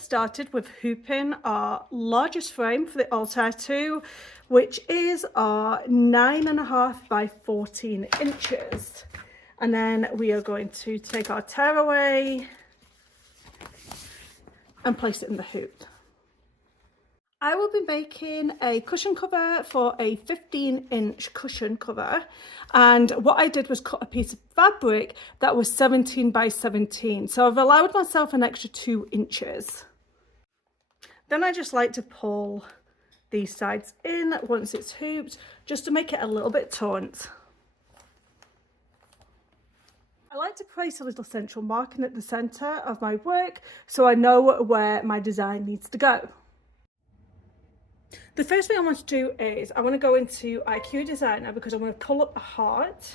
get started with hooping our largest frame for the Altair 2, which is our 9.5 by 14 inches. And then we are going to take our tearaway and place it in the hoop. I will be making a cushion cover for a 15-inch cushion cover, and what I did was cut a piece of fabric that was 17 by 17, so I've allowed myself an extra 2 inches. Then I just like to pull these sides in once it's hooped, just to make it a little bit taut. I like to place a little central marking at the centre of my work so I know where my design needs to go. The first thing I want to do is I want to go into IQ Designer because I want to pull up a heart.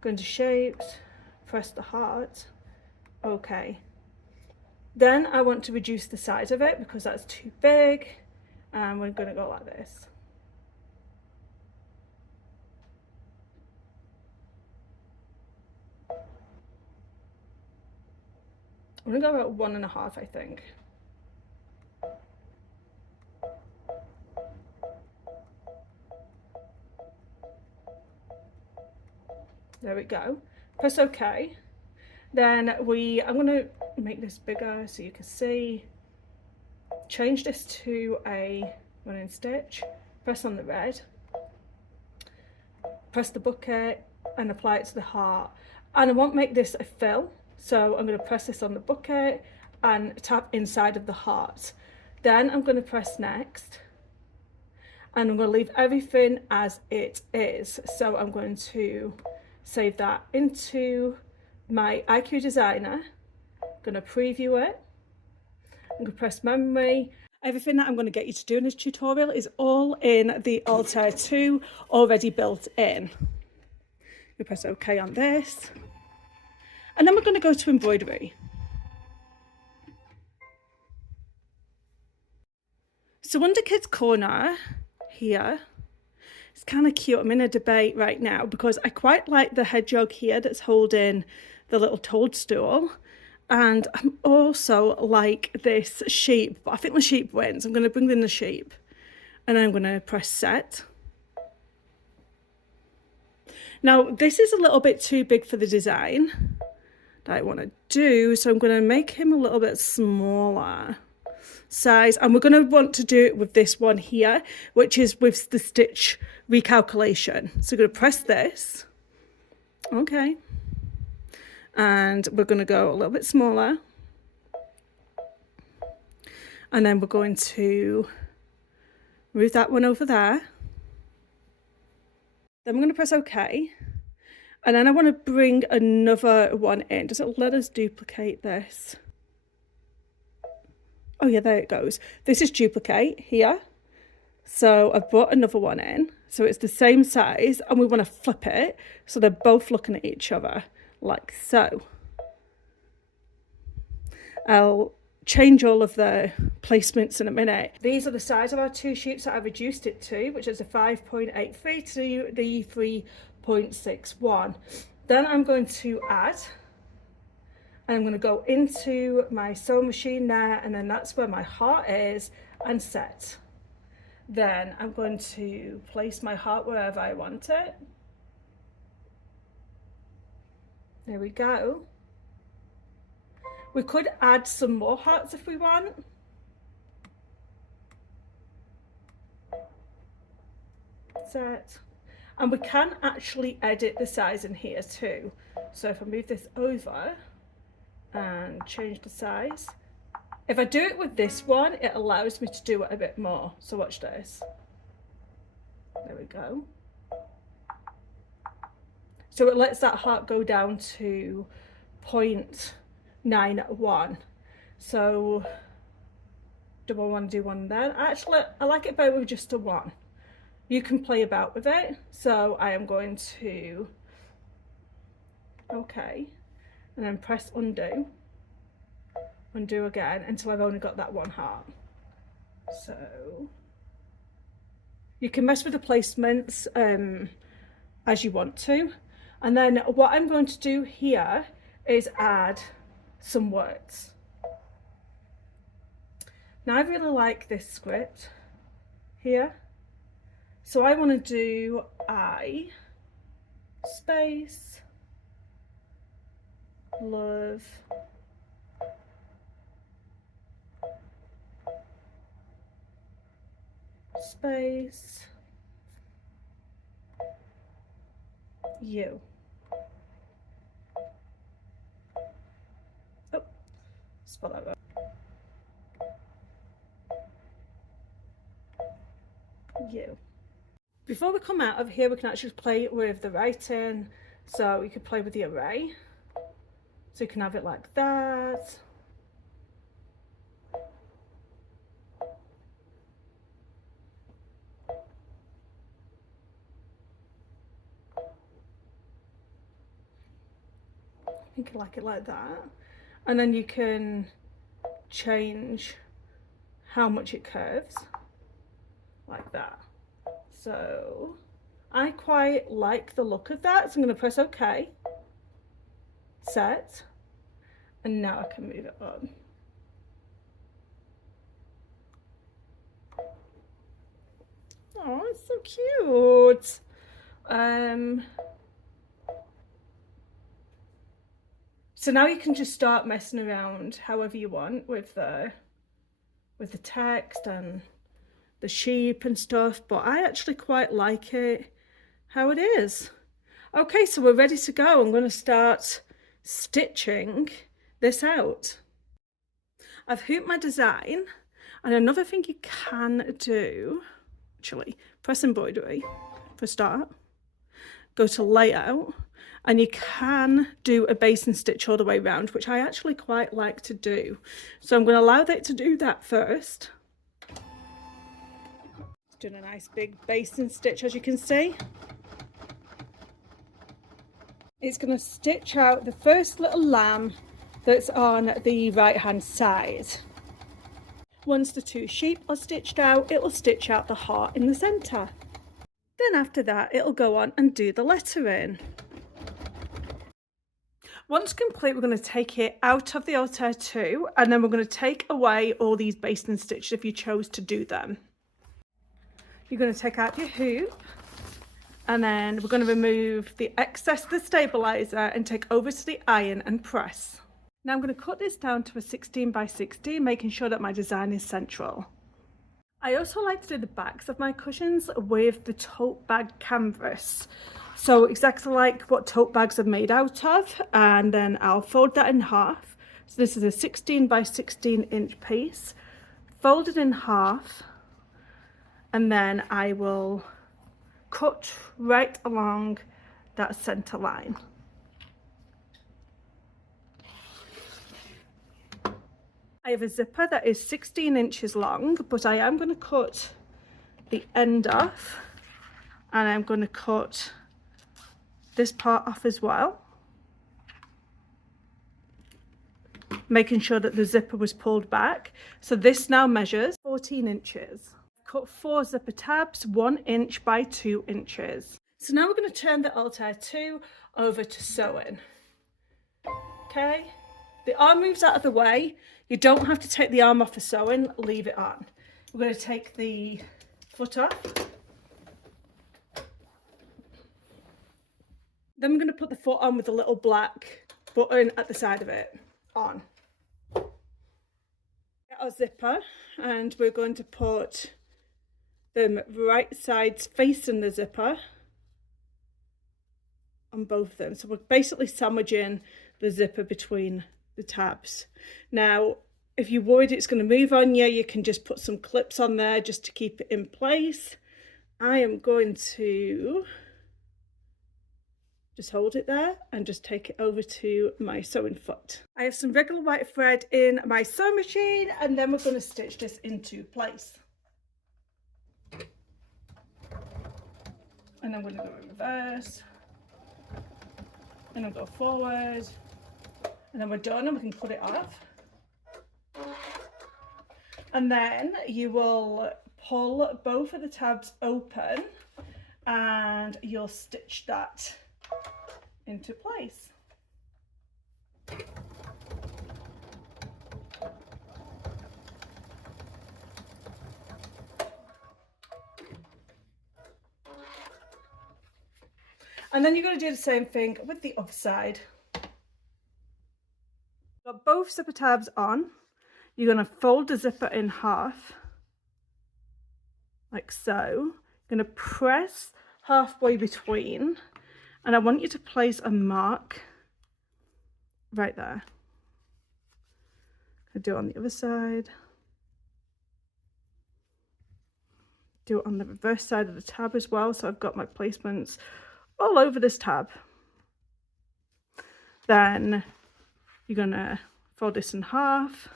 Go into shapes, press the heart, okay. Then I want to reduce the size of it because that's too big, and we're going to go like this. I'm going to go about 1.5, I think. There we go. Press OK. Then I'm going to make this bigger so you can see. Change this to a running stitch. Press on the red. Press the bucket and apply it to the heart. And I won't make this a fill, so I'm going to press this on the bucket and tap inside of the heart. Then I'm going to press next. And I'm going to leave everything as it is. So I'm going to save that into my IQ Designer. I'm going to preview it. I'm going to press memory. Everything that I'm going to get you to do in this tutorial is all in the Altair 2 already built in. You press OK on this. And then we're going to go to embroidery. So under Kids Corner here, it's kind of cute. I'm in a debate right now because I quite like the hedgehog here that's holding the little toadstool, and I'm also like this sheep, but I think the sheep wins. I'm going to bring in the sheep and I'm going to press set. Now this is a little bit too big for the design that I want to do, so I'm going to make him a little bit smaller size, and we're going to want to do it with this one here, which is with the stitch recalculation. So we're going to press this, okay, and we're going to go a little bit smaller, and then we're going to move that one over there. Then we're going to press OK, and then I want to bring another one in. Does it let us duplicate this? Oh yeah, there it goes. This is duplicate here. So I've brought another one in. So it's the same size, and we want to flip it so they're both looking at each other like so. I'll change all of the placements in a minute. These are the size of our 2 sheets that I reduced it to, which is a 5.83 to the 3.61. Then I'm going to add. I'm going to go into my sewing machine there, and then that's where my heart is, and set. Then I'm going to place my heart wherever I want it. There we go. We could add some more hearts if we want. Set. And we can actually edit the size in here too. So if I move this over and change the size, if I do it with this one, it allows me to do it a bit more. So watch this. There we go. So it lets that heart go down to 0.91. So do I want to do one there? Actually, I like it better with just a 1. You can play about with it. So I am going to, okay, and then press undo. Undo again until I've only got that 1 heart. So you can mess with the placements as you want to. And then what I'm going to do here is add some words. Now I really like this script here, so I want to do I space love space you. Oh, spell that right. You. Before we come out of here, we can actually play with the writing. So you could play with the array. So you can have it like that. You can like it like that. And then you can change how much it curves. Like that. So I quite like the look of that, so I'm going to press OK, set, and now I can move it on. Oh, it's so cute. So now you can just start messing around however you want with the text and the sheep and stuff, but I actually quite like it how it is. Okay, so we're ready to go. I'm going to start stitching this out. I've hooped my design, and another thing you can do, actually, press embroidery for start, go to layout, and you can do a basin stitch all the way around, which I actually quite like to do. So I'm going to allow that to do that first. Doing a nice big basin stitch, as you can see. It's going to stitch out the first little lamb that's on the right hand side. Once the two sheep are stitched out, it will stitch out the heart in the centre. Then after that, it'll go on and do the lettering. Once complete, we're going to take it out of the Altair 2, and then we're going to take away all these basin stitches if you chose to do them. You're going to take out your hoop, and then we're going to remove the excess of the stabiliser and take over to the iron and press. Now I'm going to cut this down to a 16 by 16, making sure that my design is central. I also like to do the backs of my cushions with the tote bag canvas. So exactly like what tote bags are made out of, and then I'll fold that in half. So this is a 16 by 16 inch piece, fold it in half, and then I will cut right along that centre line. I have a zipper that is 16 inches long, but I am going to cut the end off, and I'm going to cut this part off as well, making sure that the zipper was pulled back. So this now measures 14 inches. Cut 4 zipper tabs, 1 inch by 2 inches. So now we're going to turn the Altair 2 over to sewing. Okay, the arm moves out of the way. You don't have to take the arm off for sewing, leave it on. We're going to take the foot off. Then we're going to put the foot on with the little black button at the side of it on. Get our zipper, and we're going to put them right sides facing the zipper on both of them. So we're basically sandwiching the zipper between the tabs. Now, if you're worried it's going to move on you, you can just put some clips on there just to keep it in place. I am going to just hold it there and just take it over to my sewing foot. I have some regular white thread in my sewing machine, and then we're going to stitch this into place. And I'm going to go in reverse, and I'll go forward, and then we're done and we can cut it off. And then you will pull both of the tabs open and you'll stitch that into place. And then you're going to do the same thing with the other side. Got both zipper tabs on. You're going to fold the zipper in half, like so. You're going to press halfway between, and I want you to place a mark right there. I do it on the other side. Do it on the reverse side of the tab as well, so I've got my placements all over this tab. Then you're going to fold this in half.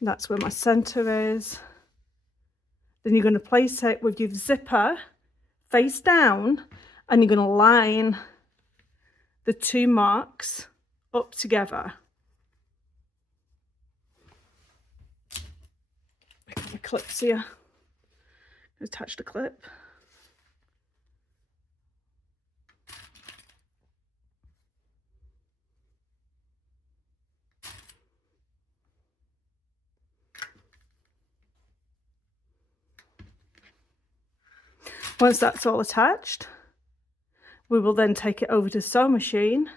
That's where my center is. Then you're going to place it with your zipper face down, and you're going to line the two marks up together. I got my clips here. Attach the clip. Once that's all attached, we will then take it over to the sewing machine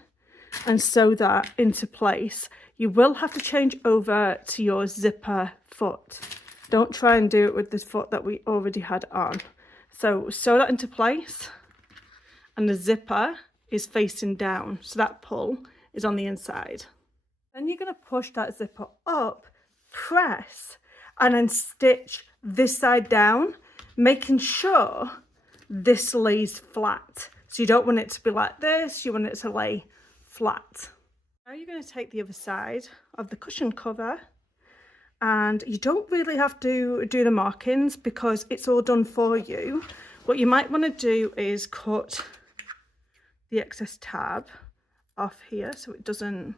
and sew that into place. You will have to change over to your zipper foot. Don't try and do it with this foot that we already had on. So sew that into place, and the zipper is facing down, so that pull is on the inside. Then you're going to push that zipper up, press, and then stitch this side down, making sure this lays flat. So you don't want it to be like this, you want it to lay flat. Now you're going to take the other side of the cushion cover, and you don't really have to do the markings because it's all done for you. What you might want to do is cut the excess tab off here so it doesn't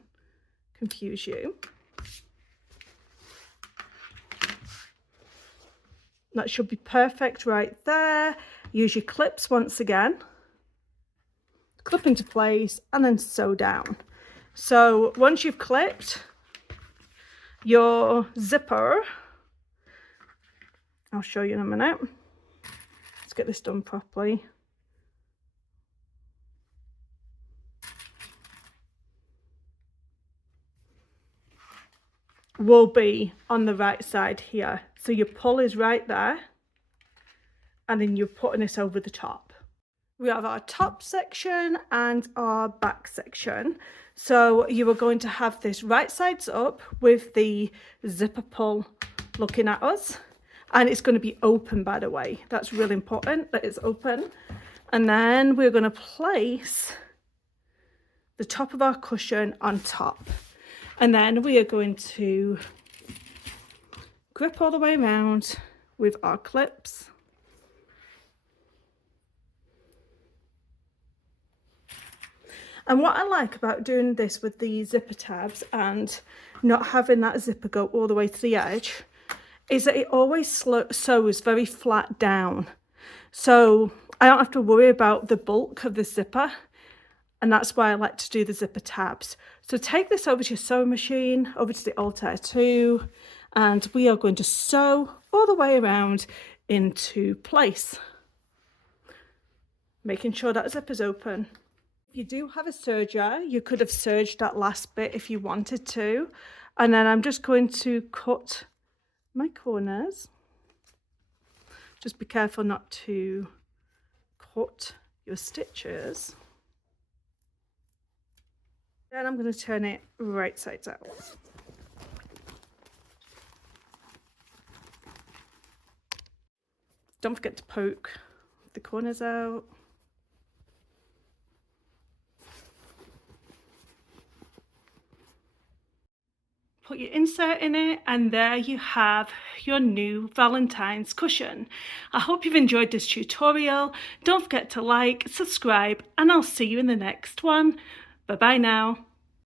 confuse you. That should be perfect right there. Use your clips once again, clip into place, and then sew down. So once you've clipped your zipper, I'll show you in a minute. Let's get this done properly. Will be on the right side here. So your pull is right there, and then you're putting this over the top. We have our top section and our back section. So you are going to have this right sides up with the zipper pull looking at us, and it's going to be open, by the way. That's really important that it's open. And then we're going to place the top of our cushion on top, and then we are going to grip all the way around with our clips. And what I like about doing this with the zipper tabs and not having that zipper go all the way to the edge is that it always sews very flat down. So I don't have to worry about the bulk of the zipper, and that's why I like to do the zipper tabs. So take this over to your sewing machine, over to the Altair 2, and we are going to sew all the way around into place, making sure that zipper's open. If you do have a serger, you could have serged that last bit if you wanted to. And then I'm just going to cut my corners. Just be careful not to cut your stitches. Then I'm going to turn it right sides out. Don't forget to poke the corners out. Put your insert in it, and there you have your new Valentine's cushion. I hope you've enjoyed this tutorial. Don't forget to like, subscribe, and I'll see you in the next one. Bye bye now.